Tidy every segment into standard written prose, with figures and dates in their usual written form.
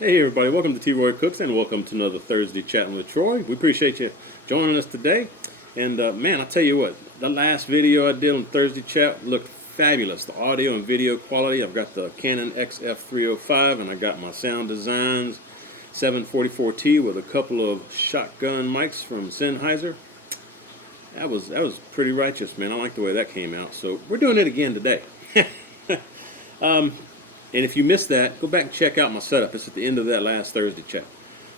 Hey everybody, welcome to T-Roy Cooks and welcome to another Thursday Chatting with Troy. We appreciate you joining us today. And man, I'll tell you what, the last video I did on Thursday Chat looked fabulous. The audio and video quality, I've got the Canon XF305 and I got my Sound Designs 744T with a couple of shotgun mics from Sennheiser. That was pretty righteous, man. I like the way that came out. So we're doing it again today. And if you missed that, go back and check out my setup. It's at the end of that last Thursday chat.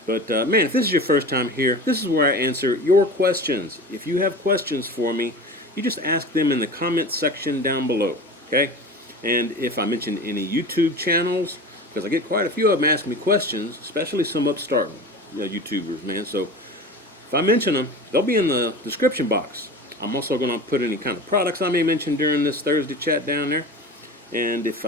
But man, if this is your first time here, this is where I answer your questions. If you have questions for me, you just ask them in the comment section down below, okay? And if I mention any YouTube channels, because I get quite a few of them asking me questions, especially some upstart YouTubers, man. So if I mention them, they'll be in the description box. I'm also going to put any kind of products I may mention during this Thursday chat down there. And if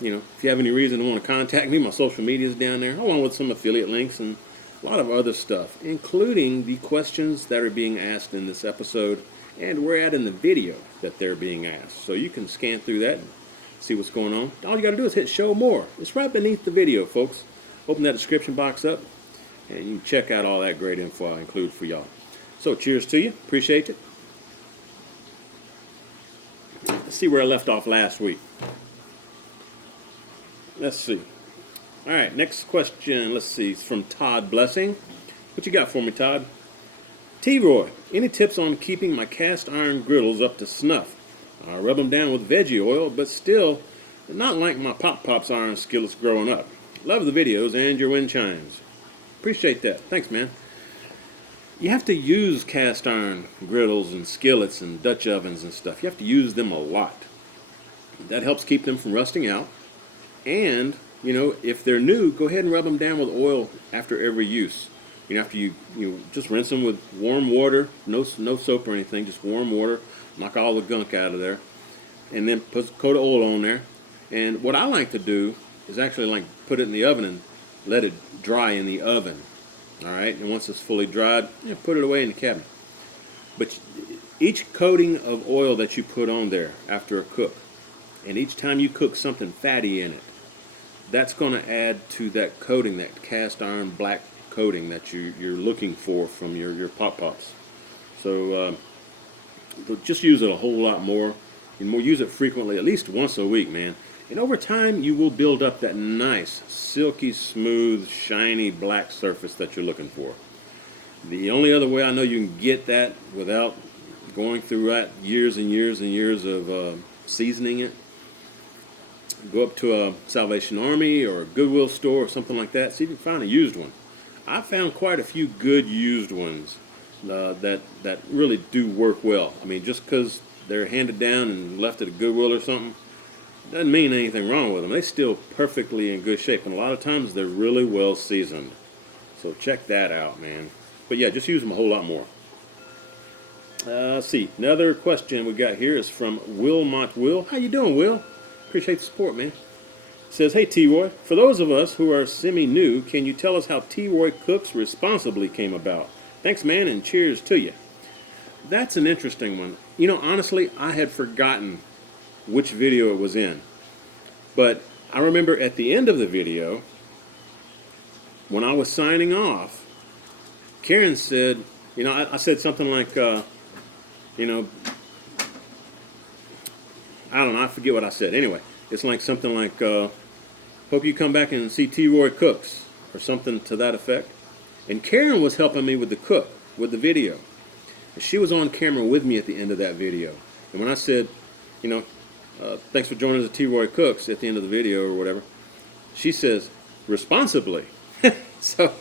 if you have any reason to want to contact me, my social media is down there, along with some affiliate links and a lot of other stuff, including the questions that are being asked in this episode and where at in the video that they're being asked. So you can scan through that and see what's going on. All you got to do is hit show more. It's right beneath the video, folks. Open that description box up and you can check out all that great info I include for y'all. So cheers to you. Appreciate it. Let's see where I left off last week. Let's see. All right, next question. Let's see. It's from Todd Blessing. What you got for me, Todd? T-Roy, any tips on keeping my cast iron griddles up to snuff? I rub them down with veggie oil, but still not like my Pop-Pops iron skillets growing up. Love the videos and your wind chimes. Appreciate that. Thanks, man. You have to use cast iron griddles and skillets and Dutch ovens and stuff. You have to use them a lot. That helps keep them from rusting out. And, if they're new, go ahead and rub them down with oil after every use. After you just rinse them with warm water, no soap or anything, just warm water, knock all the gunk out of there, and then put a coat of oil on there. And what I like to do is actually put it in the oven and let it dry in the oven. All right, and once it's fully dried, put it away in the cabinet. But each coating of oil that you put on there after a cook, and each time you cook something fatty in it, that's going to add to that coating, that cast iron black coating that you're looking for from your Pop-Pops. So just use it a whole lot more. And use it frequently, at least once a week, man. And over time, you will build up that nice, silky, smooth, shiny black surface that you're looking for. The only other way I know you can get that without going through that years and years and years of seasoning it, go up to a Salvation Army or a Goodwill store or something like that, see if you can find a used one. I found quite a few good used ones that really do work well. I mean, just because they're handed down and left at a Goodwill or something doesn't mean anything wrong with them. They're still perfectly in good shape, and a lot of times they're really well seasoned. So check that out, man. But yeah, just use them a whole lot more. Let's see. Another question we got here is from Wilmot Will. How you doing, Will? Appreciate the support, man. Says, hey, T-Roy, for those of us who are semi-new, can you tell us how T-Roy Cooks Responsibly came about? Thanks, man, and cheers to you. That's an interesting one. Honestly, I had forgotten which video it was in. But I remember at the end of the video, when I was signing off, Karen said, I said something like, I don't know, I forget what I said. Anyway, it's like something like, hope you come back and see T-Roy Cooks, or something to that effect. And Karen was helping me with the video. And she was on camera with me at the end of that video. And when I said, thanks for joining us at T-Roy Cooks at the end of the video or whatever, she says, responsibly. So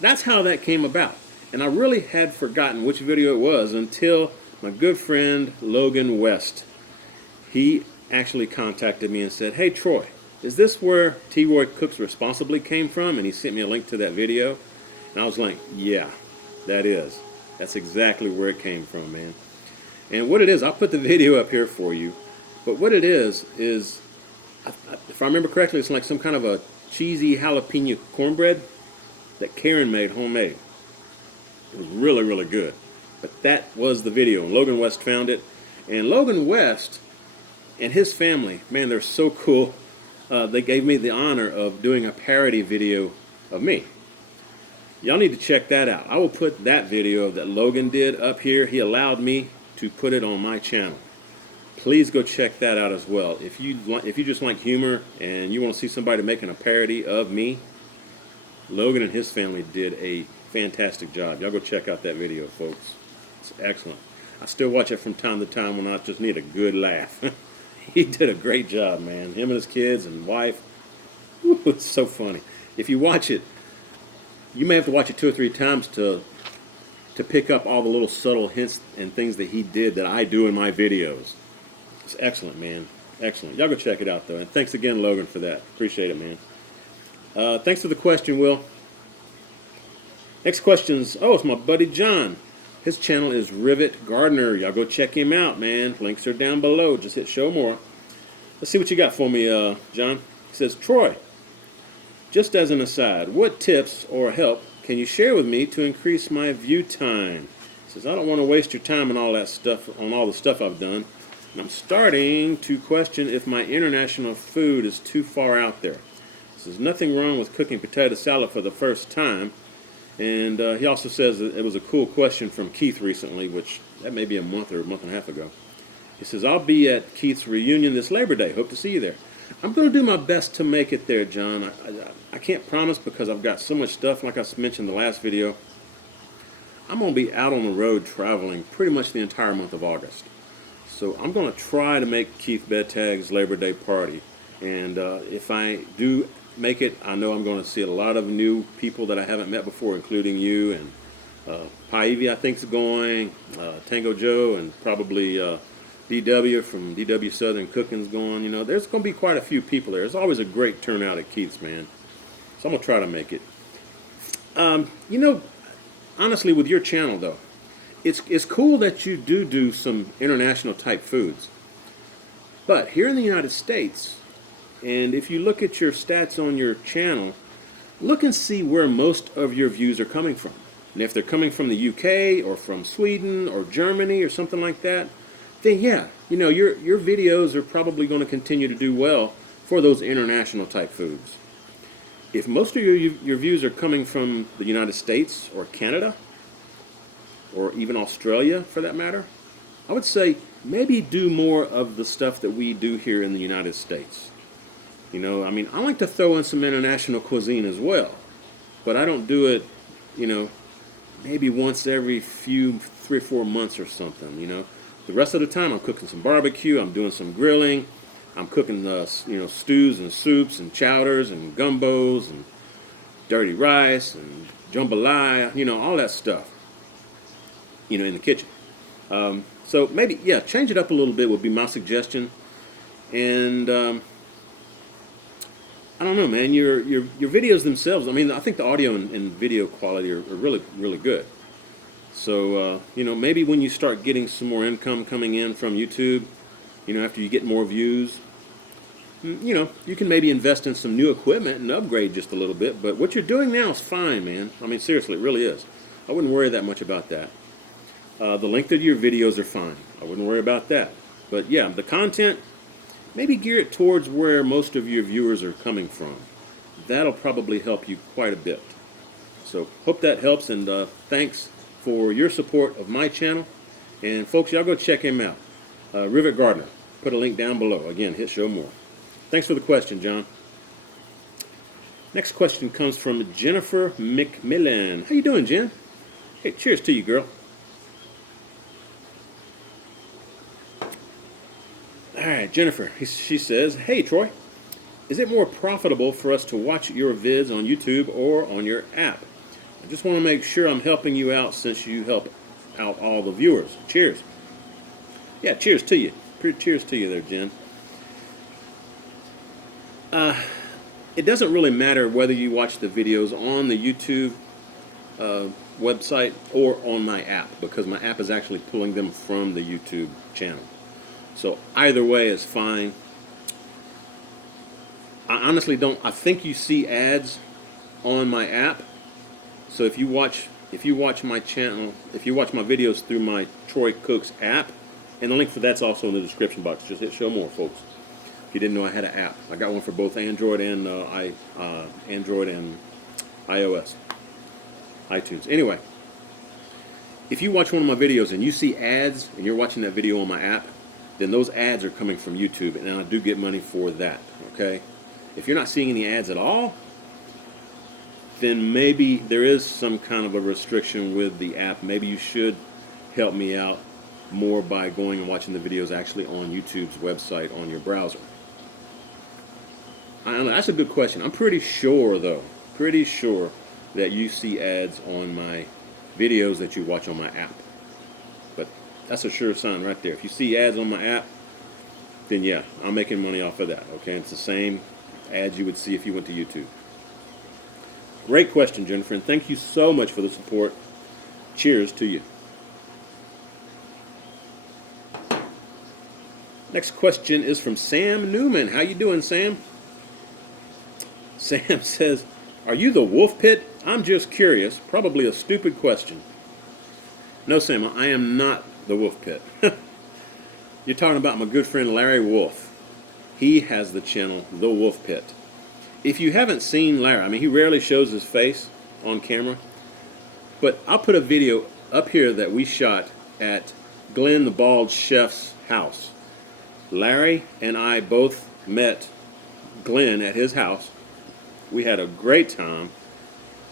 that's how that came about. And I really had forgotten which video it was until my good friend Logan West, he actually contacted me and said, hey, Troy, is this where T-Roy Cooks Responsibly came from? And he sent me a link to that video. And I was like, yeah, that is. That's exactly where it came from, man. And what it is, I'll put the video up here for you. But what it is, if I remember correctly, it's like some kind of a cheesy jalapeno cornbread that Karen made homemade. It was really, really good. But that was the video, and Logan West found it. And Logan West and his family, man, they're so cool. they gave me the honor of doing a parody video of me. Y'all need to check that out. I will put that video that Logan did up here. He allowed me to put it on my channel. Please go check that out as well. If you just like humor and you want to see somebody making a parody of me, Logan and his family did a fantastic job. Y'all go check out that video, folks. It's excellent. I still watch it from time to time when I just need a good laugh. He did a great job, man. Him and his kids and wife. Woo, it's so funny. If you watch it, you may have to watch it 2 or 3 times to pick up all the little subtle hints and things that he did that I do in my videos. It's excellent, man. Excellent. Y'all go check it out, though. And thanks again, Logan, for that. Appreciate it, man. Thanks for the question, Will. Next question's, it's my buddy John. His channel is Rivet Gardener. Y'all go check him out, man. Links are down below. Just hit show more. Let's see what you got for me, John. He says, Troy, just as an aside, what tips or help can you share with me to increase my view time? He says, I don't want to waste your time on all that stuff, on all the stuff I've done. And I'm starting to question if my international food is too far out there. He says, nothing wrong with cooking potato salad for the first time. And he also says that it was a cool question from Keith recently, which that may be a month or a month and a half ago. He says, I'll be at Keith's reunion this Labor Day. Hope to see you there. I'm going to do my best to make it there, John. I can't promise because I've got so much stuff, like I mentioned in the last video. I'm going to be out on the road traveling pretty much the entire month of August. So I'm going to try to make Keith Bedtag's Labor Day party. And if I do make it, I know I'm going to see a lot of new people that I haven't met before, including you, and Paivy I think is going, Tango Joe, and probably DW from DW Southern Cooking's going. You know, there's going to be quite a few people there. There's always a great turnout at Keith's, man. So I'm going to try to make it. You know, honestly, with your channel, though, it's cool that you do some international type foods. But here in the United States, and if you look at your stats on your channel, look and see where most of your views are coming from. And if they're coming from the UK or from Sweden or Germany or something like that, then yeah, you know, your videos are probably going to continue to do well for those international type foods. If most of your views are coming from the United States or Canada, or even Australia for that matter, I would say maybe do more of the stuff that we do here in the United States. You know, I mean, I like to throw in some international cuisine as well, but I don't do it, you know, maybe once every 3 or 4 months or something, you know. The rest of the time I'm cooking some barbecue, I'm doing some grilling, I'm cooking, you know, stews and soups and chowders and gumbos and dirty rice and jambalaya, you know, all that stuff, you know, in the kitchen. So maybe, yeah, change it up a little bit would be my suggestion. And I don't know, man, your videos themselves, I mean, I think the audio and video quality are really, really good. So, you know, maybe when you start getting some more income coming in from YouTube, you know, after you get more views, you know, you can maybe invest in some new equipment and upgrade just a little bit. But what you're doing now is fine, man. I mean, seriously, it really is. I wouldn't worry that much about that. The length of your videos are fine. I wouldn't worry about that. But yeah, the content, maybe gear it towards where most of your viewers are coming from. That'll probably help you quite a bit. So hope that helps, and thanks for your support of my channel. And folks, y'all go check him out. Rivet Gardener. Put a link down below. Again, hit show more. Thanks for the question, John. Next question comes from Jennifer McMillan. How you doing, Jen? Hey, cheers to you, girl. All right, Jennifer, she says, hey, Troy, is it more profitable for us to watch your vids on YouTube or on your app? I just want to make sure I'm helping you out since you help out all the viewers. Cheers. Yeah, cheers to you. Cheers to you there, Jen. It doesn't really matter whether you watch the videos on the YouTube website or on my app, because my app is actually pulling them from the YouTube channel. So either way is fine. I honestly don't. I think you see ads on my app. So if you watch my channel, if you watch my videos through my Troy Cooks app, and the link for that's also in the description box. Just hit show more, folks. He didn't know I had an app. I got one for both Android and Android and iOS, iTunes. Anyway, if you watch one of my videos and you see ads and you're watching that video on my app, then those ads are coming from YouTube, and I do get money for that, okay? If you're not seeing any ads at all, then maybe there is some kind of a restriction with the app. Maybe you should help me out more by going and watching the videos actually on YouTube's website on your browser. I don't know, that's a good question. I'm pretty sure, though, that you see ads on my videos that you watch on my app. But that's a sure sign right there. If you see ads on my app, then yeah, I'm making money off of that, okay? It's the same ads you would see if you went to YouTube. Great question, Jennifer, and thank you so much for the support. Cheers to you. Next question is from Sam Newman. How you doing, Sam? Sam says, are you the Wolfepit? I'm just curious. Probably a stupid question. No, Sam, I am not the Wolfepit. You're talking about my good friend Larry Wolf. He has the channel, The Wolfepit. If you haven't seen Larry, I mean, he rarely shows his face on camera, but I'll put a video up here that we shot at Glenn the Bald Chef's house. Larry and I both met Glenn at his house. We had a great time.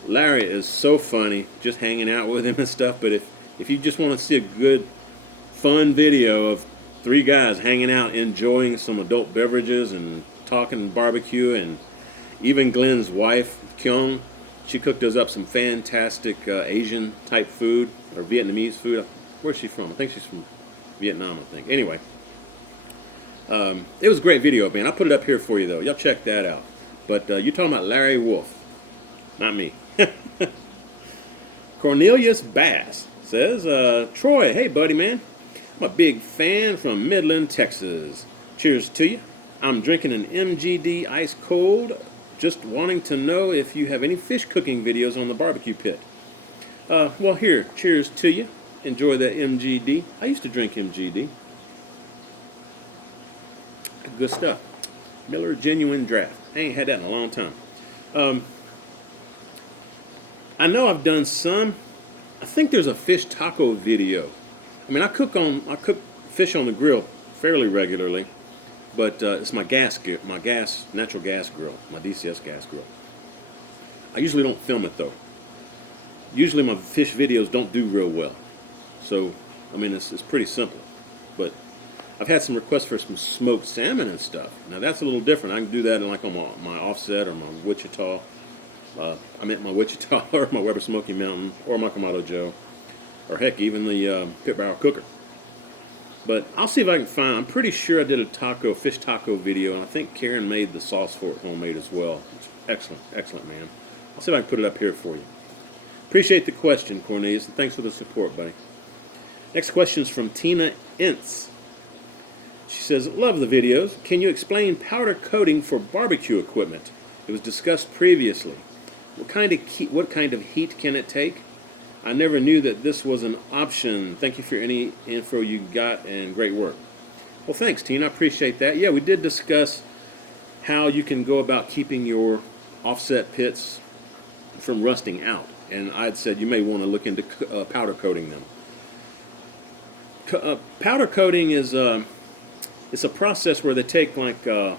Larry is so funny, just hanging out with him and stuff, but if you just want to see a good, fun video of three guys hanging out, enjoying some adult beverages and talking barbecue, and even Glenn's wife, Kyung, she cooked us up some fantastic Asian type food, or Vietnamese food. Where's she from? I think she's from Vietnam, I think. Anyway, it was a great video, man. I'll put it up here for you, though. Y'all check that out. But you're talking about Larry Wolf, not me. Cornelius Bass says, Troy, hey, buddy, man. I'm a big fan from Midland, Texas. Cheers to you. I'm drinking an MGD ice cold. Just wanting to know if you have any fish cooking videos on the barbecue pit. Well, here, cheers to you. Enjoy that MGD. I used to drink MGD. Good stuff. Miller Genuine Draft. I ain't had that in a long time. I know I've done some. I think there's a fish taco video. I mean, I cook fish on the grill fairly regularly. But it's my natural gas grill, my DCS gas grill. I usually don't film it, though. Usually my fish videos don't do real well. So, I mean, it's pretty simple. But I've had some requests for some smoked salmon and stuff. Now, that's a little different. I can do that like on my Offset or my Wichita. I meant my Wichita or my Weber Smoky Mountain or my Kamado Joe. Or heck, even the pit barrel cooker. But I'll see if I can find, I'm pretty sure I did a fish taco video, and I think Karen made the sauce for it homemade as well. It's excellent, excellent, man. I'll see if I can put it up here for you. Appreciate the question, Cornelius, and thanks for the support, buddy. Next question is from Tina Ince. She says, love the videos. Can you explain powder coating for barbecue equipment? It was discussed previously. What kind of heat can it take? I never knew that this was an option. Thank you for any info you got, and great work. Well, thanks, Tina. I appreciate that. Yeah, we did discuss how you can go about keeping your offset pits from rusting out. And I'd said you may want to look into powder coating them. Powder coating is it's a process where they take like a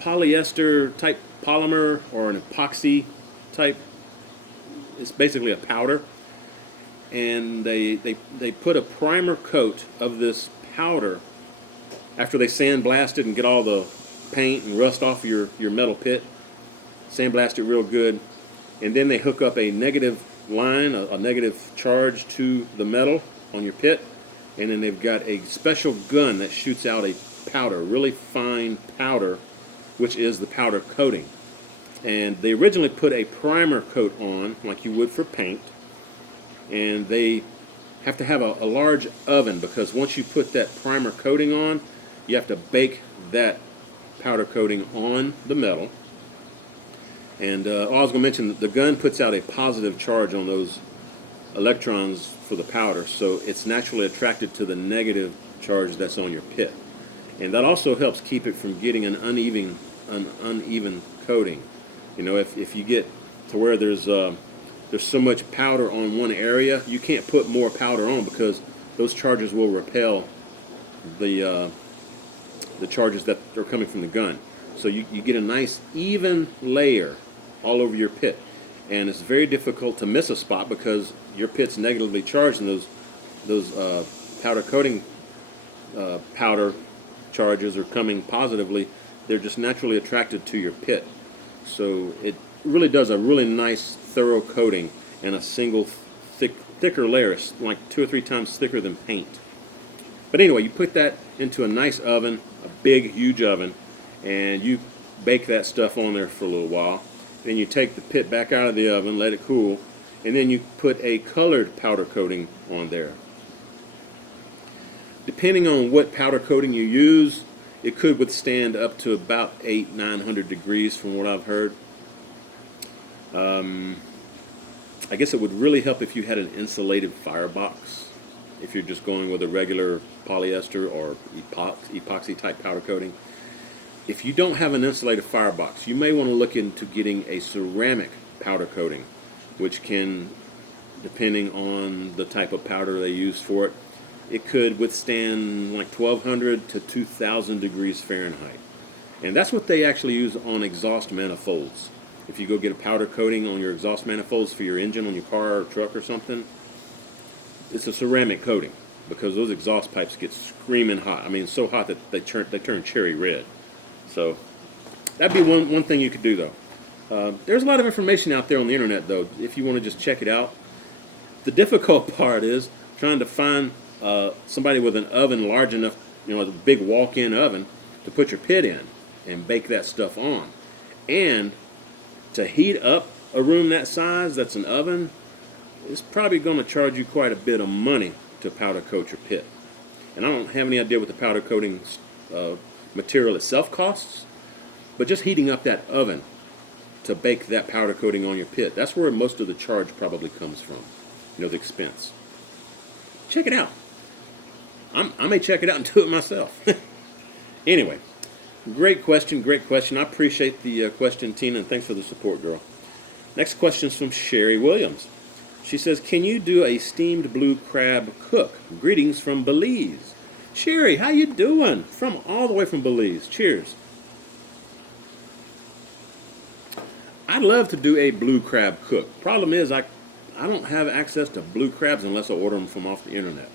polyester type polymer or an epoxy type. It's basically a powder, and they put a primer coat of this powder after they sandblast it and get all the paint and rust off your metal pit. Sandblast it real good, and then they hook up a negative line, a negative charge to the metal on your pit, and then they've got a special gun that shoots out a powder, really fine powder, which is the powder coating. And they originally put a primer coat on, like you would for paint, and they have to have a large oven, because once you put that primer coating on, you have to bake that powder coating on the metal. And I was going to mention that the gun puts out a positive charge on those electrons for the powder, so it's naturally attracted to the negative charge that's on your pit. and that also helps keep it from getting an uneven coating. You know, if you get to where there's so much powder on one area, you can't put more powder on because those charges will repel the charges that are coming from the gun. So you get a nice even layer all over your pit, and it's very difficult to miss a spot because your pit's negatively charged, and those powder coating powder charges are coming positively. They're just naturally attracted to your pit. So it really does a really nice thorough coating and a single thicker layer, like 2 or 3 times thicker than paint. But anyway, you put that into a nice oven, a big, huge oven, and you bake that stuff on there for a little while. Then you take the pit back out of the oven, let it cool, and then you put a colored powder coating on there. Depending on what powder coating you use, it could withstand up to about 800-900 degrees from what I've heard. I guess it would really help if you had an insulated firebox, if you're just going with a regular polyester or epoxy type powder coating. If you don't have an insulated firebox, you may want to look into getting a ceramic powder coating, which can, depending on the type of powder they use for it, it could withstand like 1200 to 2000 degrees Fahrenheit. And that's what they actually use on exhaust manifolds. If you go get a powder coating on your exhaust manifolds for your engine on your car or truck or something, it's a ceramic coating because those exhaust pipes get screaming hot. I mean, so hot that they turn cherry red. So that'd be one thing you could do, though. There's a lot of information out there on the internet, though, if you want to just check it out. The difficult part is trying to find somebody with an oven large enough, you know, a big walk-in oven to put your pit in and bake that stuff on. And to heat up a room that size, that's an oven, it's probably going to charge you quite a bit of money to powder coat your pit. And I don't have any idea what the powder coating material itself costs, but just heating up that oven to bake that powder coating on your pit, that's where most of the charge probably comes from, you know, the expense. Check it out. I may check it out and do it myself. Anyway, great question. I appreciate the question, Tina, and thanks for the support, girl. Next question is from Sherry Williams. She says, can you do a steamed blue crab cook? Greetings from Belize. Sherry, how you doing? From all the way from Belize. Cheers. I'd love to do a blue crab cook. Problem is, I don't have access to blue crabs unless I order them from off the internet.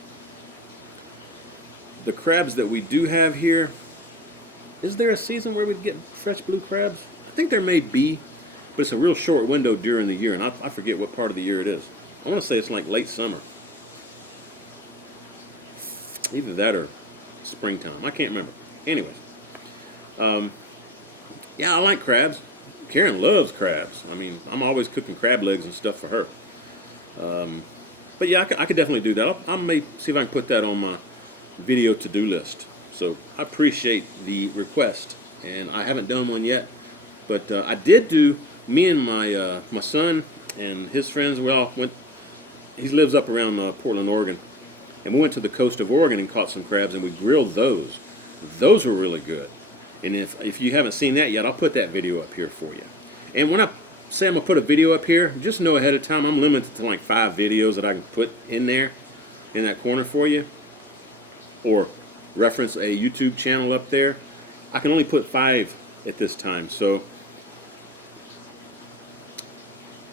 The crabs that we do have here, is there a season where we get fresh blue crabs? I think there may be, but it's a real short window during the year, and I forget what part of the year it is. I want to say it's like late summer. Either that or springtime. I can't remember. Anyways. Yeah, I like crabs. Karen loves crabs. I mean, I'm always cooking crab legs and stuff for her. But yeah, I could definitely do that. I may see if I can put that on my video to-do list. So I appreciate the request. And I haven't done one yet. But I did do, me and my son and his friends, we all went, he lives up around Portland, Oregon. And we went to the coast of Oregon and caught some crabs, and we grilled those. Those were really good. And if you haven't seen that yet, I'll put that video up here for you. And when I say I'm going to put a video up here, just know ahead of time I'm limited to like 5 videos that I can put in there, in that corner for you. Or reference a YouTube channel up there. I can only put 5 at this time. So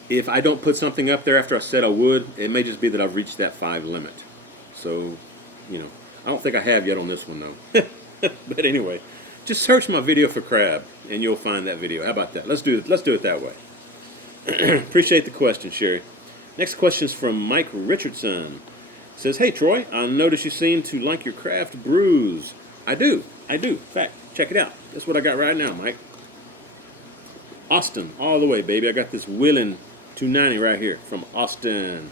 if I don't put something up there after I said I would, it may just be that I've reached that 5 limit. So, you know, I don't think I have yet on this one, though. But anyway, just search my video for crab, and you'll find that video. How about that? Let's do it that way. Appreciate the question, Sherry. Next question is from Mike Richardson. It says, hey, Troy, I noticed you seem to like your craft brews. I do. In fact, check it out. That's what I got right now, Mike. Austin, all the way, baby. I got this Willin 290 right here from Austin.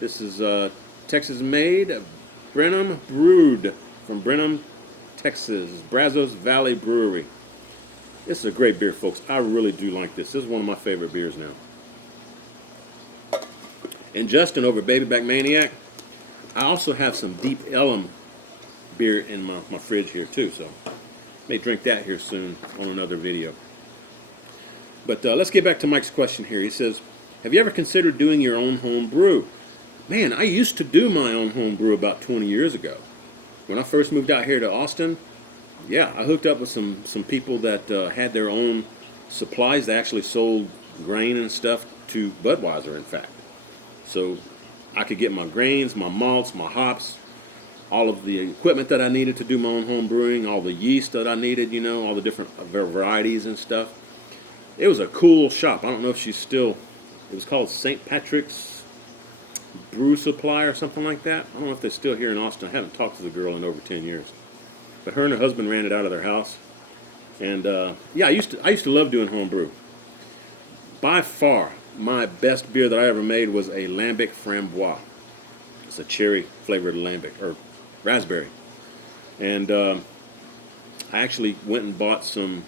This is Texas made, Brenham brewed from Brenham, Texas. Brazos Valley Brewery. This is a great beer, folks. I really do like this. This is one of my favorite beers now. And Justin over Baby Back Maniac, I also have some Deep Ellum beer in my fridge here too. So May drink that here soon on another video. But let's get back to Mike's question here. He says, have you ever considered doing your own home brew? Man, I used to do my own home brew about 20 years ago. When I first moved out here to Austin, yeah, I hooked up with some people that had their own supplies. They actually sold grain and stuff to Budweiser, in fact. So I could get my grains, my malts, my hops, all of the equipment that I needed to do my own home brewing, all the yeast that I needed, you know, all the different varieties and stuff. It was a cool shop. I don't know if she's still, it was called St. Patrick's Brew Supply or something like that. I don't know if they're still here in Austin. I haven't talked to the girl in over 10 years. But her and her husband ran it out of their house. And yeah, I used to love doing home brew. By far, my best beer that I ever made was a lambic framboise. It's a cherry flavored lambic, or raspberry. And I actually went and bought some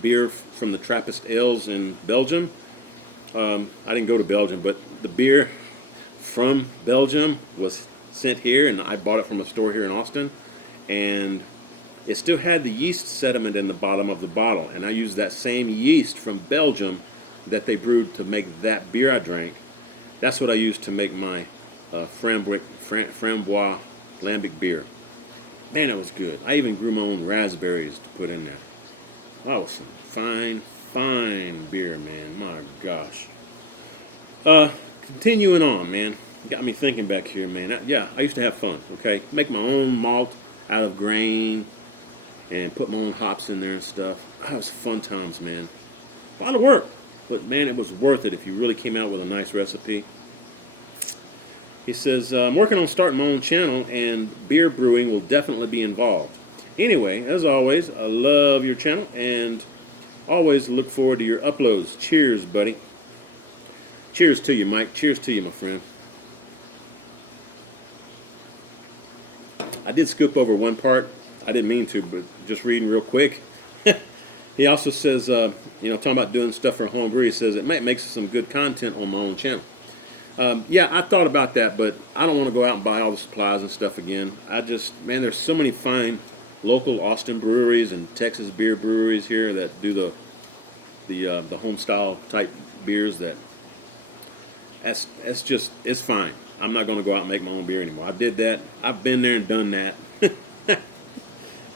beer from the Trappist Ales in Belgium. I didn't go to Belgium, but the beer from Belgium was sent here, and I bought it from a store here in Austin. And it still had the yeast sediment in the bottom of the bottle, and I used that same yeast from Belgium that they brewed to make that beer I drank. That's what I used to make my framboise lambic beer. Man, that was good. I even grew my own raspberries to put in there. That was some fine beer, man. My gosh. Continuing on, man. Got me thinking back here, man. Yeah, I used to have fun, okay? Make my own malt out of grain and put my own hops in there and stuff. That was fun times, man. A lot of work, but man, it was worth it if you really came out with a nice recipe. He says, I'm working on starting my own channel, and beer brewing will definitely be involved. Anyway, as always, I love your channel, and always look forward to your uploads. Cheers, buddy. Cheers to you, Mike. Cheers to you, my friend. I did scoop over one part. I didn't mean to, but just reading real quick. He also says, you know, talking about doing stuff for homebrew, he says it might make some good content on my own channel. Yeah, I thought about that, but I don't want to go out and buy all the supplies and stuff again. Man, there's so many fine local Austin breweries and Texas beer breweries here that do the home style type beers. It's fine. I'm not going to go out and make my own beer anymore. I did that. I've been there and done that.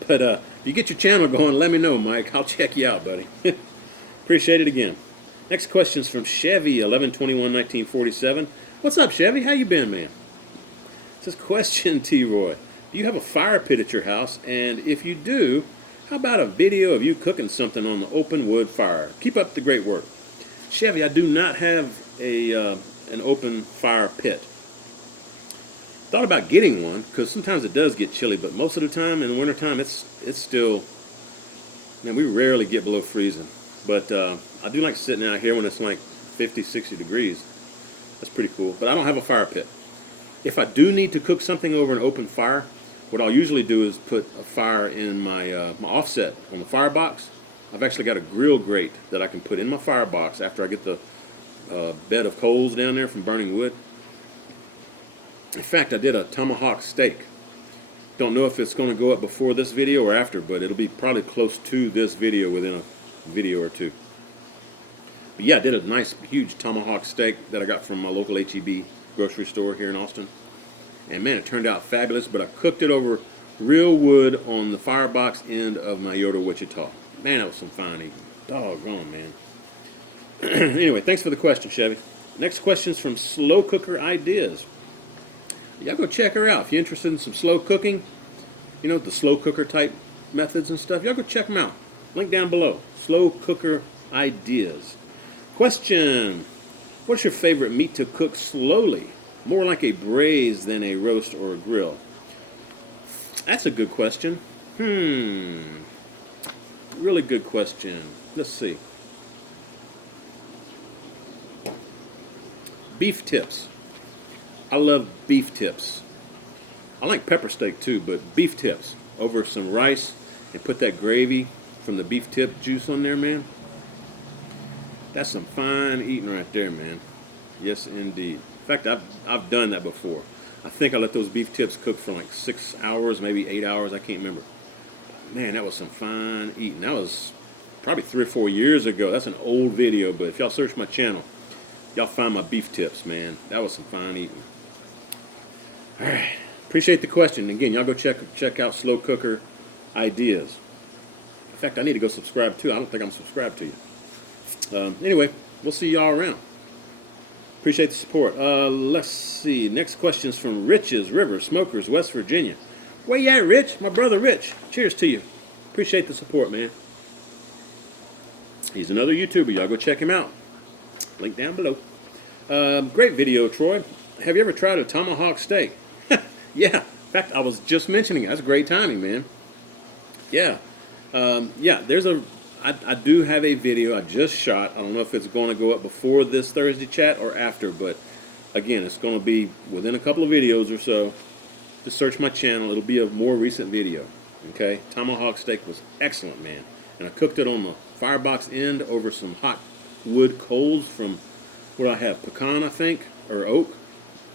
But if you get your channel going, let me know, Mike. I'll check you out, buddy. Appreciate it again. Next question's from Chevy, 11/21/1947. What's up, Chevy? How you been, man? It says, question, T-Roy. Do you have a fire pit at your house? And if you do, how about a video of you cooking something on the open wood fire? Keep up the great work. Chevy, I do not have an open fire pit. Thought about getting one, because sometimes it does get chilly, but most of the time in the wintertime it's still, man, we rarely get below freezing. But I do like sitting out here when it's like 50, 60 degrees. That's pretty cool. But I don't have a fire pit. If I do need to cook something over an open fire, what I'll usually do is put a fire in my offset on the firebox. I've actually got a grill grate that I can put in my firebox after I get the bed of coals down there from burning wood. In fact, I did a tomahawk steak. Don't know if it's going to go up before this video or after, but it'll be probably close to this video within a video or two. But yeah, I did a nice, huge tomahawk steak that I got from my local H-E-B grocery store here in Austin. And man, it turned out fabulous, but I cooked it over real wood on the firebox end of my Yoder Wichita. Man, that was some fine eating. Doggone, man. Anyway, thanks for the question, Chevy. Next question's from Slow Cooker Ideas. Y'all go check her out. If you're interested in some slow cooking, you know, the slow cooker type methods and stuff, y'all go check them out. Link down below. Slow Cooker Ideas. Question. What's your favorite meat to cook slowly? More like a braise than a roast or a grill? That's a good question. Really good question. Let's see. Beef tips. I love beef tips. I like pepper steak too, but beef tips over some rice and put that gravy from the beef tip juice on there, man. That's some fine eating right there, man. Yes, indeed. In fact, I've done that before. I think I let those beef tips cook for like 6 hours, maybe 8 hours. I can't remember. Man, that was some fine eating. That was probably 3 or 4 years ago. That's an old video, but if y'all search my channel, y'all find my beef tips, man. That was some fine eating. All right. Appreciate the question. Again, y'all go check out Slow Cooker Ideas. In fact, I need to go subscribe too. I don't think I'm subscribed to you. Anyway, we'll see y'all around. Appreciate the support. Let's see. Next question is from Rich's River Smokers, West Virginia. Where you at, Rich? My brother Rich. Cheers to you. Appreciate the support, man. He's another YouTuber. Y'all go check him out. Link down below. Great video, Troy. Have you ever tried a tomahawk steak? Yeah. In fact, I was just mentioning it. That's great timing, man. Yeah. Yeah, I do have a video I just shot. I don't know if it's going to go up before this Thursday chat or after, but again, it's going to be within a couple of videos or so. Just search my channel. It'll be a more recent video. Okay? Tomahawk steak was excellent, man. And I cooked it on the firebox end over some hot wood coals from, what I have, pecan, I think, or oak.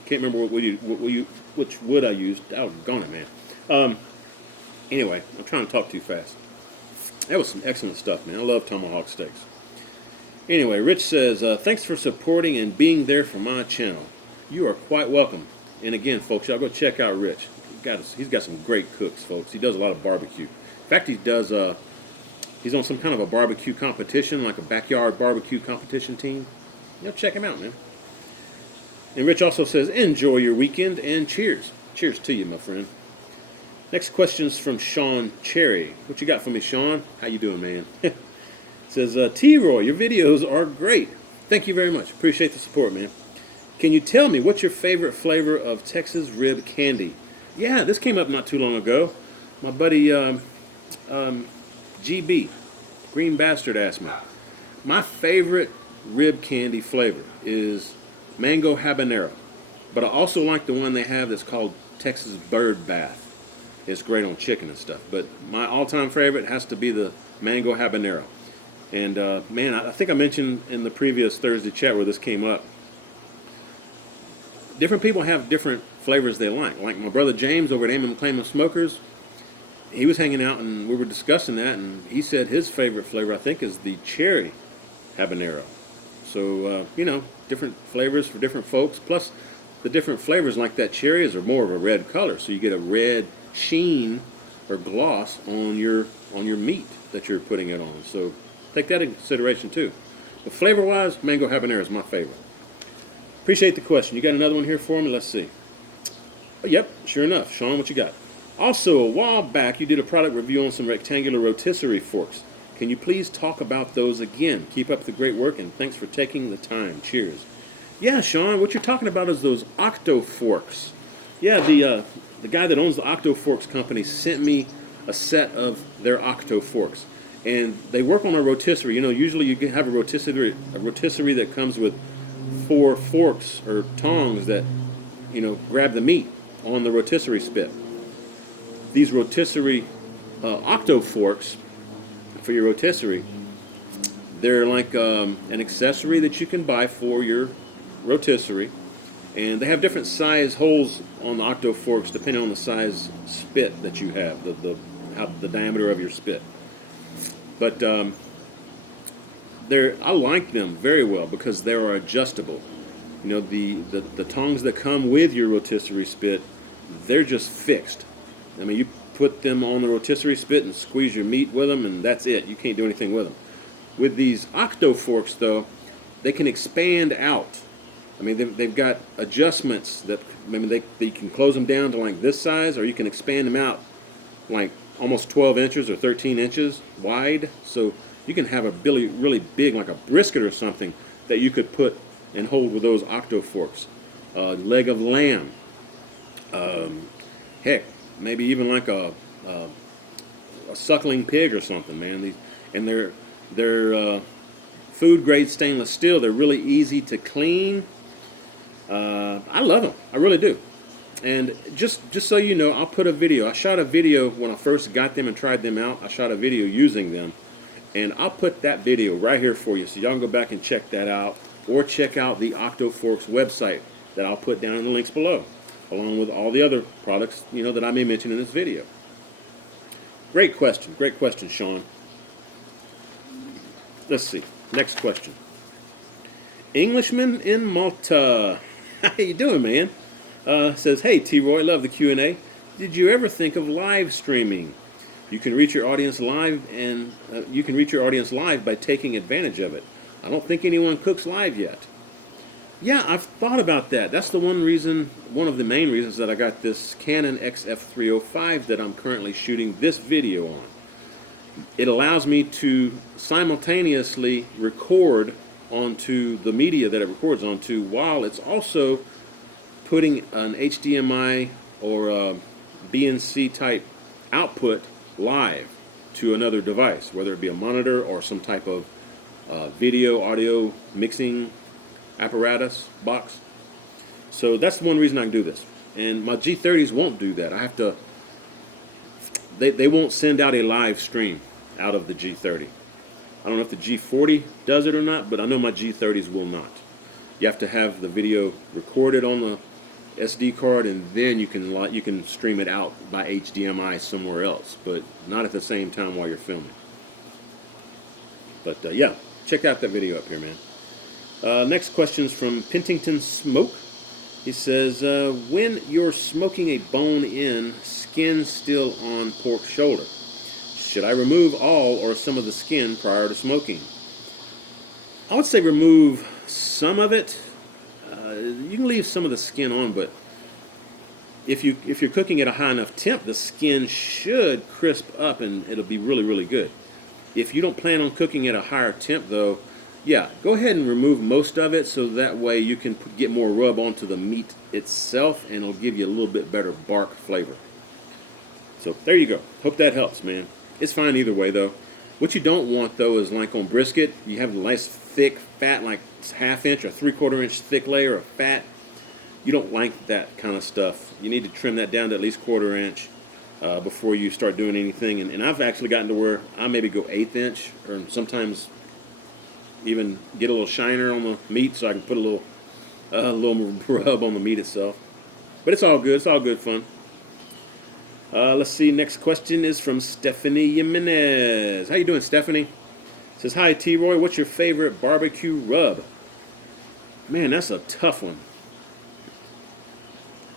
Can't remember which wood I used. Doggone it, man. Anyway, I'm trying to talk too fast. That was some excellent stuff, man. I love tomahawk steaks. Anyway, Rich says, thanks for supporting and being there for my channel. You are quite welcome. And again, folks, y'all go check out Rich. He's got some great cooks, folks. He does a lot of barbecue. In fact, he's on some kind of a barbecue competition, like a backyard barbecue competition team. Check him out, man. And Rich also says, enjoy your weekend and cheers. Cheers to you, my friend. Next question is from Sean Cherry. What you got for me, Sean? How you doing, man? It says, T-Roy, your videos are great. Thank you very much. Appreciate the support, man. Can you tell me what's your favorite flavor of Texas rib candy? Yeah, this came up not too long ago. My buddy GB, Green Bastard, asked me. My favorite rib candy flavor is mango habanero. But I also like the one they have that's called Texas Bird Bath. It's great on chicken and stuff. But my all-time favorite has to be the mango habanero. And, man, I think I mentioned in the previous Thursday chat where this came up, different people have different flavors they like. Like my brother James over at Aim and Claim Smokers, he was hanging out and we were discussing that, and he said his favorite flavor, I think, is the cherry habanero. So, different flavors for different folks. Plus, the different flavors like that cherries are more of a red color, so you get a red sheen or gloss on your meat that you're putting it on. So take that into consideration too. But flavor-wise, mango habanero is my favorite. Appreciate the question. You got another one here for me? Let's see. Oh, yep, sure enough. Sean, what you got? Also, a while back, you did a product review on some rectangular rotisserie forks. Can you please talk about those again? Keep up the great work, and thanks for taking the time. Cheers. Yeah, Sean, what you're talking about is those Octo forks. Yeah, the guy that owns the Octo Forks company sent me a set of their Octo forks. And they work on a rotisserie. Usually you can have a rotisserie that comes with 4 forks or tongs that, grab the meat on the rotisserie spit. These rotisserie Octo forks for your rotisserie, they're like an accessory that you can buy for your rotisserie. And they have different size holes on the Octo forks depending on the size spit that you have, the diameter of your spit. But I like them very well because they are adjustable. The tongs that come with your rotisserie spit, they're just fixed. I mean, you put them on the rotisserie spit and squeeze your meat with them, and that's it. You can't do anything with them. With these Octo forks, though, they can expand out. I mean, they've got adjustments that, they can close them down to like this size, or you can expand them out like almost 12 inches or 13 inches wide. So you can have a really, really big, like a brisket or something, that you could put and hold with those Octo forks. Leg of lamb. Heck, maybe even like a suckling pig or something, man. They're food grade stainless steel. They're really easy to clean. I love them. I really do. And just so you know, I'll put a video. I shot a video when I first got them and tried them out. I shot a video using them. And I'll put that video right here for you, so y'all can go back and check that out. Or check out the Octo Forks website that I'll put down in the links below, along with all the other products, that I may mention in this video. Great question, Sean. Let's see. Next question. Englishman in Malta. How you doing, man? Says, hey, T-Roy, love the Q&A. Did you ever think of live streaming? You can reach your audience live, and you can reach your audience live by taking advantage of it. I don't think anyone cooks live yet. Yeah, I've thought about that. That's the one of the main reasons that I got this Canon XF305 that I'm currently shooting this video on. It allows me to simultaneously record onto the media that it records onto, while it's also putting an HDMI or a BNC type output live to another device, whether it be a monitor or some type of video audio mixing apparatus box. So that's the one reason I can do this. And my G30s won't do that. I have to, they won't send out a live stream out of the G30. I don't know if the G40 does it or not, but I know my G30s will not. You have to have the video recorded on the SD card, and then you can stream it out by HDMI somewhere else, but not at the same time while you're filming. But yeah, check out that video up here, man. Next question is from Pentington Smoke. He says, when you're smoking a bone-in, skin still on pork shoulder, should I remove all or some of the skin prior to smoking? I would say remove some of it. You can leave some of the skin on, but if you're cooking at a high enough temp, the skin should crisp up and it'll be really, really good. If you don't plan on cooking at a higher temp, though, yeah, go ahead and remove most of it, so that way you can get more rub onto the meat itself, and it'll give you a little bit better bark flavor. So there you go. Hope that helps, man. It's fine either way, though. What you don't want, though, is like on brisket, you have a nice thick fat, like half-inch or 3/4 inch thick layer of fat. You don't like that kind of stuff. You need to trim that down to at least 1/4 inch before you start doing anything. And I've actually gotten to where I maybe go 1/8 inch, or sometimes even get a little shiner on the meat so I can put a little rub on the meat itself. But it's all good. It's all good fun. Let's see. Next question is from Stephanie Jimenez. How you doing, Stephanie? Says, hi, T-Roy. What's your favorite barbecue rub? Man, that's a tough one.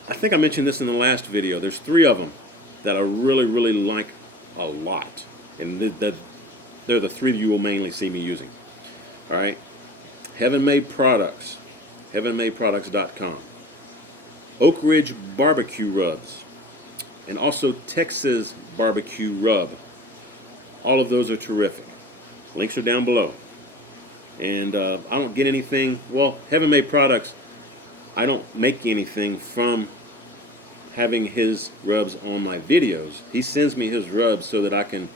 I think I mentioned this in the last video. There's 3 of them that I really, really like a lot. And they're the 3 that you will mainly see me using. All right. Heaven Made Products. HeavenMadeProducts.com. Oak Ridge Barbecue Rubs. And also Texas Barbecue Rub. All of those are terrific. Links are down below. And I don't get anything, well, Heaven Made Products, I don't make anything from having his rubs on my videos. He sends me his rubs so that I can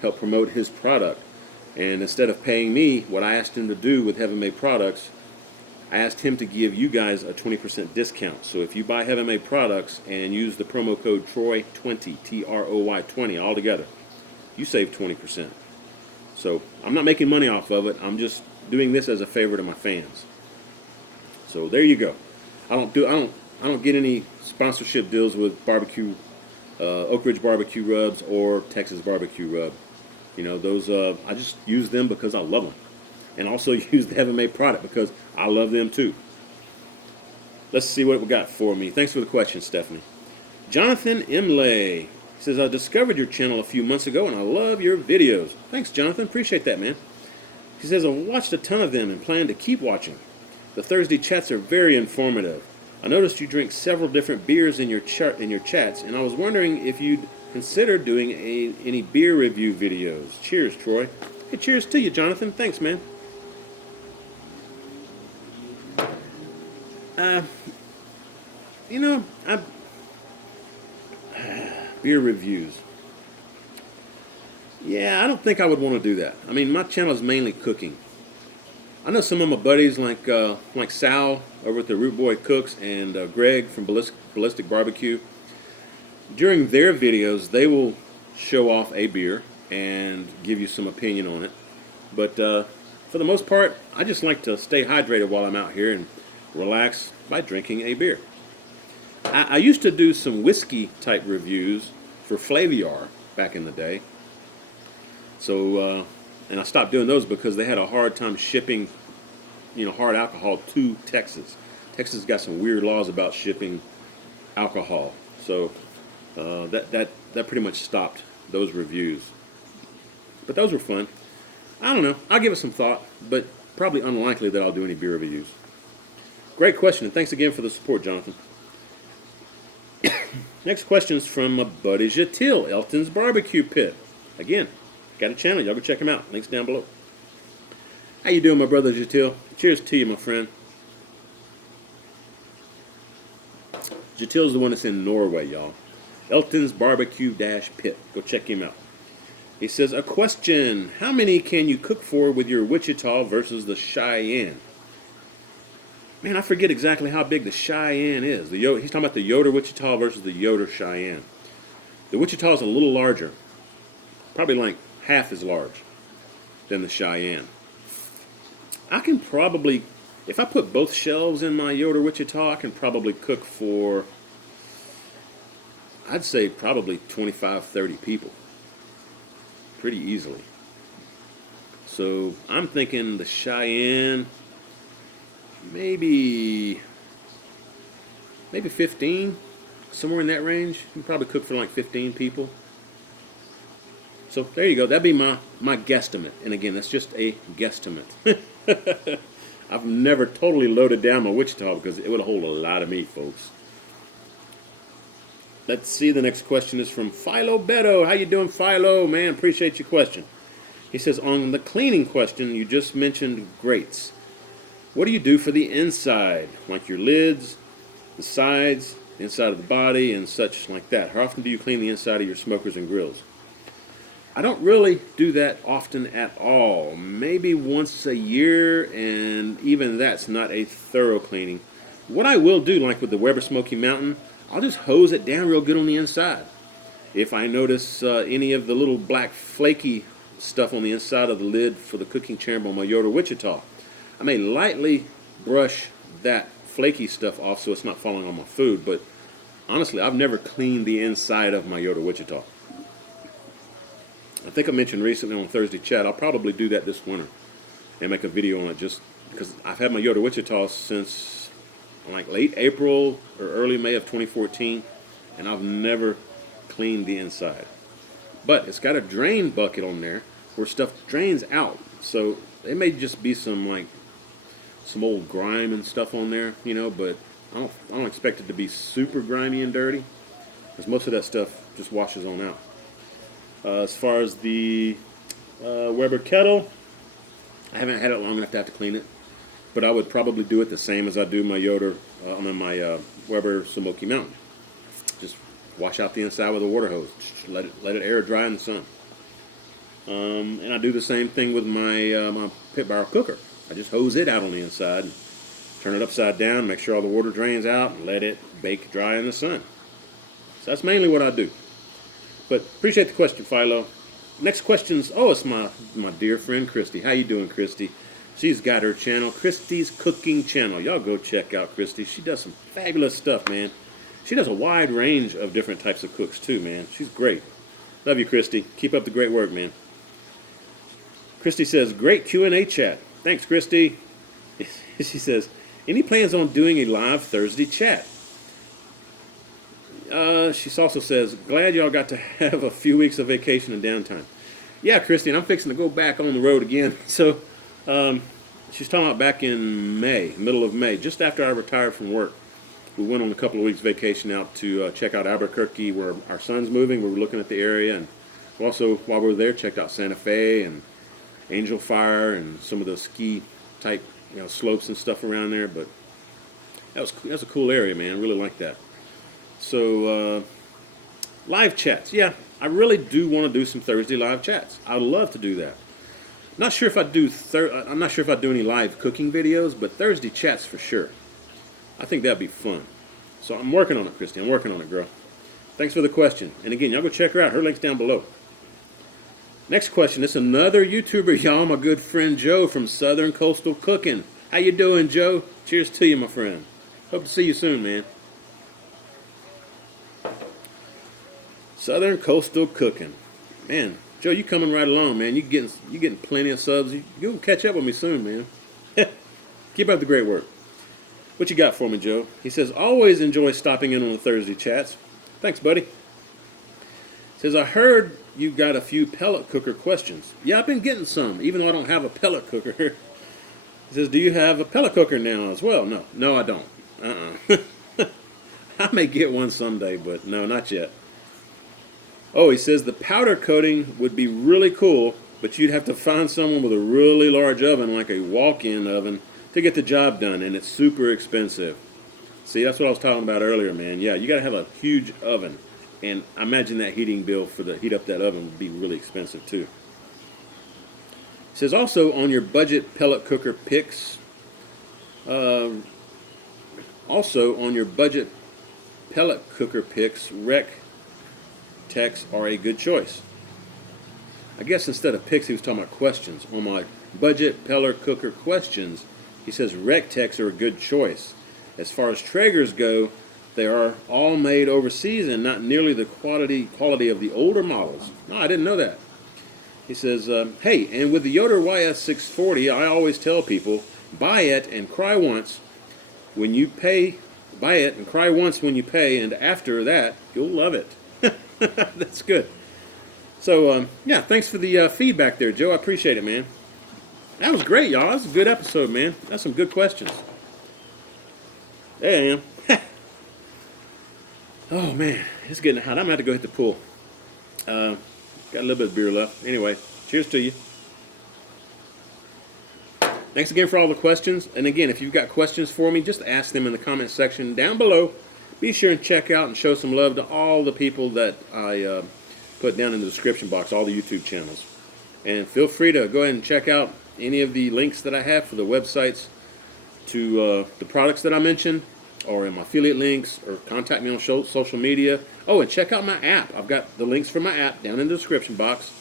help promote his product. And instead of paying me what I asked him to do with Heaven Made Products, I asked him to give you guys a 20% discount. So if you buy Heaven Made Products and use the promo code TROY20, T-R-O-Y 20, all together, you save 20%. So I'm not making money off of it. I'm just doing this as a favor to my fans. So there you go. I don't get any sponsorship deals with barbecue, Oak Ridge Barbecue Rubs or Texas Barbecue Rub. You know, those I just use them because I love them, and also use the Heaven Made product because I love them too. Let's see what we got for me. Thanks for the question, Stephanie. Jonathan Imlay says, I discovered your channel a few months ago and I love your videos. Thanks, Jonathan. Appreciate that, man. He says, I watched a ton of them and plan to keep watching. The Thursday chats are very informative. I noticed you drink several different beers in your chats, and I was wondering if you'd consider doing any beer review videos. Cheers, Troy. Hey, cheers to you, Jonathan. Thanks, man. You know, beer reviews. Yeah, I don't think I would want to do that. I mean, my channel is mainly cooking. I know some of my buddies like Sal over at the Root Boy Cooks and Greg from Ballistic Barbecue. During their videos, they will show off a beer and give you some opinion on it. But for the most part, I just like to stay hydrated while I'm out here and relax by drinking a beer. I used to do some whiskey type reviews for Flaviar, back in the day. So, and I stopped doing those because they had a hard time shipping, hard alcohol to Texas. Texas got some weird laws about shipping alcohol. So that pretty much stopped those reviews. But those were fun. I don't know. I'll give it some thought, but probably unlikely that I'll do any beer reviews. Great question, and thanks again for the support, Jonathan. Next question is from my buddy Jatil, Elton's Barbecue Pit. Again, got a channel. Y'all go check him out. Links down below. How you doing, my brother Jatil? Cheers to you, my friend. Jatil's the one that's in Norway, y'all. Elton's Barbecue-Pit. Go check him out. He says, a question. How many can you cook for with your Wichita versus the Cheyenne? Man, I forget exactly how big the Cheyenne is. He's talking about the Yoder Wichita versus the Yoder Cheyenne. The Wichita is a little larger. Probably like half as large than the Cheyenne. I can probably, if I put both shelves in my Yoder Wichita, I can probably cook for, I'd say probably 25, 30 people. Pretty easily. So I'm thinking the Cheyenne, maybe 15, somewhere in that range. You can probably cook for like 15 people. So there you go. That'd be my guesstimate. And again, that's just a guesstimate. I've never totally loaded down my Wichita because it would hold a lot of meat, folks. Let's see. The next question is from Philo Beto. How you doing, Philo? Man, appreciate your question. He says, on the cleaning question, you just mentioned grates. What do you do for the inside, like your lids, the sides, the inside of the body, and such like that? How often do you clean the inside of your smokers and grills? I don't really do that often at all. Maybe once a year, and even that's not a thorough cleaning. What I will do, like with the Weber Smoky Mountain, I'll just hose it down real good on the inside. If I notice any of the little black flaky stuff on the inside of the lid for the cooking chamber on my Yoder Wichita, I may lightly brush that flaky stuff off so it's not falling on my food, but honestly, I've never cleaned the inside of my Yoder Wichita. I think I mentioned recently on Thursday Chat, I'll probably do that this winter and make a video on it, just because I've had my Yoder Wichita since like late April or early May of 2014, and I've never cleaned the inside. But it's got a drain bucket on there where stuff drains out, so it may just be some old grime and stuff on there, but I don't expect it to be super grimy and dirty, because most of that stuff just washes on out. As far as the Weber kettle, I haven't had it long enough to have to clean it, but I would probably do it the same as I do my Yoder, my Weber Smoky Mountain. Just wash out the inside with a water hose. Let it air dry in the sun. And I do the same thing with my pit barrel cooker. I just hose it out on the inside, turn it upside down, make sure all the water drains out, and let it bake dry in the sun. So that's mainly what I do. But appreciate the question, Philo. Next question's, it's my dear friend Christy. How you doing, Christy? She's got her channel, Christy's Cooking Channel. Y'all go check out Christy. She does some fabulous stuff, man. She does a wide range of different types of cooks, too, man. She's great. Love you, Christy. Keep up the great work, man. Christy says, great Q&A chat. Thanks, Christy. She says, any plans on doing a live Thursday chat? She also says, glad y'all got to have a few weeks of vacation and downtime. Yeah, Christy, and I'm fixing to go back on the road again. So, she's talking about back in May, middle of May, just after I retired from work. We went on a couple of weeks vacation out to check out Albuquerque, where our son's moving. We were looking at the area, and also, while we were there, checked out Santa Fe and Angel Fire and some of the ski type slopes and stuff around there. But that's a cool area, man. I really like that. So live chats, yeah, I really do want to do some Thursday live chats. I would love to do that. Not sure if I do I'm not sure if I do any live cooking videos, but Thursday chats for sure. I think that'd be fun. So I'm working on it, Christy. I'm working on it, girl. Thanks for the question. And again, y'all go check her out. Her link's down below. Next question. It's another YouTuber, y'all. My good friend Joe from Southern Coastal Cooking. How you doing, Joe? Cheers to you, my friend. Hope to see you soon, man. Southern Coastal Cooking. Man, Joe, you coming right along, man. You getting plenty of subs. You'll catch up with me soon, man. Keep up the great work. What you got for me, Joe? He says, always enjoy stopping in on the Thursday chats. Thanks, buddy. He says, I heard you got a few pellet cooker questions. Yeah, I've been getting some, even though I don't have a pellet cooker. He says, do you have a pellet cooker now as well? No, I don't. I may get one someday, but no, not yet. Oh, he says the powder coating would be really cool, but you'd have to find someone with a really large oven, like a walk-in oven, to get the job done, and it's super expensive. See, that's what I was talking about earlier, man. Yeah, you got to have a huge oven, and I imagine that heating bill for the heat up that oven would be really expensive too. It says also on your budget pellet cooker picks, rec techs are a good choice. I guess instead of picks, he was talking about questions. On my budget pellet cooker questions, he says rec techs are a good choice. As far as Traegers go, they are all made overseas and not nearly the quality of the older models. No, I didn't know that. He says, hey, and with the Yoder YS640, I always tell people, buy it and cry once when you pay. Buy it and cry once when you pay, and after that, you'll love it. That's good. So, yeah, thanks for the feedback there, Joe. I appreciate it, man. That was great, y'all. That was a good episode, man. That's some good questions. There I am. Oh, man. It's getting hot. I'm going to have to go hit the pool. Got a little bit of beer left. Anyway, cheers to you. Thanks again for all the questions. And again, if you've got questions for me, just ask them in the comment section down below. Be sure and check out and show some love to all the people that I put down in the description box, all the YouTube channels. And feel free to go ahead and check out any of the links that I have for the websites to the products that I mentioned, or in my affiliate links, or contact me on social media. Oh, and check out my app. I've got the links for my app down in the description box.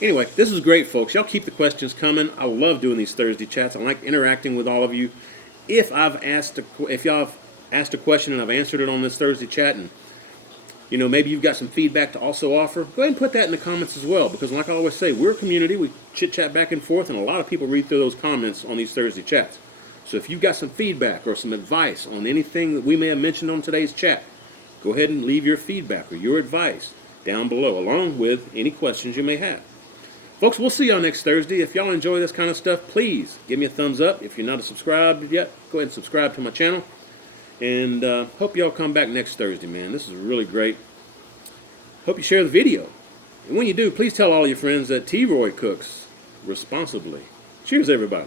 Anyway, this is great, folks. Y'all keep the questions coming. I love doing these Thursday chats. I like interacting with all of you. If y'all have asked a question and I've answered it on this Thursday chat, and maybe you've got some feedback to also offer, go ahead and put that in the comments as well. Because like I always say, we're a community. We chit chat back and forth, and a lot of people read through those comments on these Thursday chats. So if you've got some feedback or some advice on anything that we may have mentioned on today's chat, go ahead and leave your feedback or your advice down below, along with any questions you may have. Folks, we'll see y'all next Thursday. If y'all enjoy this kind of stuff, please give me a thumbs up. If you're not subscribed yet, go ahead and subscribe to my channel. And hope y'all come back next Thursday, man. This is really great. Hope you share the video. And when you do, please tell all your friends that T-Roy cooks responsibly. Cheers, everybody.